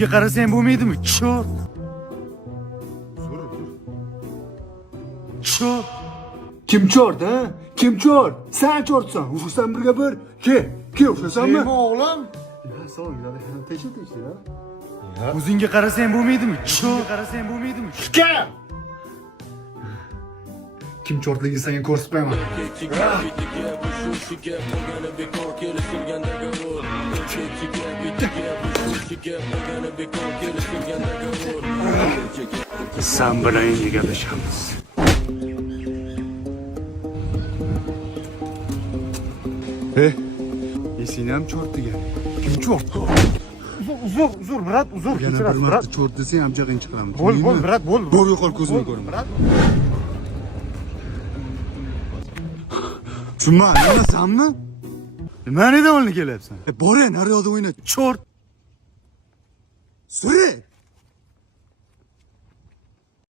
O'zingga qarasang bo'lmaydimi? Chort. Chort. Kim chort, ha? Kim chort? Sen chortsan. Ufuksan birga bir. Ke o'xshasanmi? Nima o'g'lim? Ya, sog' ol, tekshir ya. O'zingga qarasang bo'lmaydimi? Chort. Qarasang bo'lmaydimi? Kim? Kim chortligini senga ko'rsatmayman. Sen bilan endi gaplashamiz. Esingni ham chort degan. Kim chort? Uzr, brat, uzr. Yana bir marta chort desang ham jag'ing chiqaraman. Bo'l, brat, bo'l. Bo'l yo'qol ko'zimni ko'raman. Brat. Tushunma, nima Nimani davomli kelyapsan? Bor ya, naryoqda o'yna. Chort. Suri!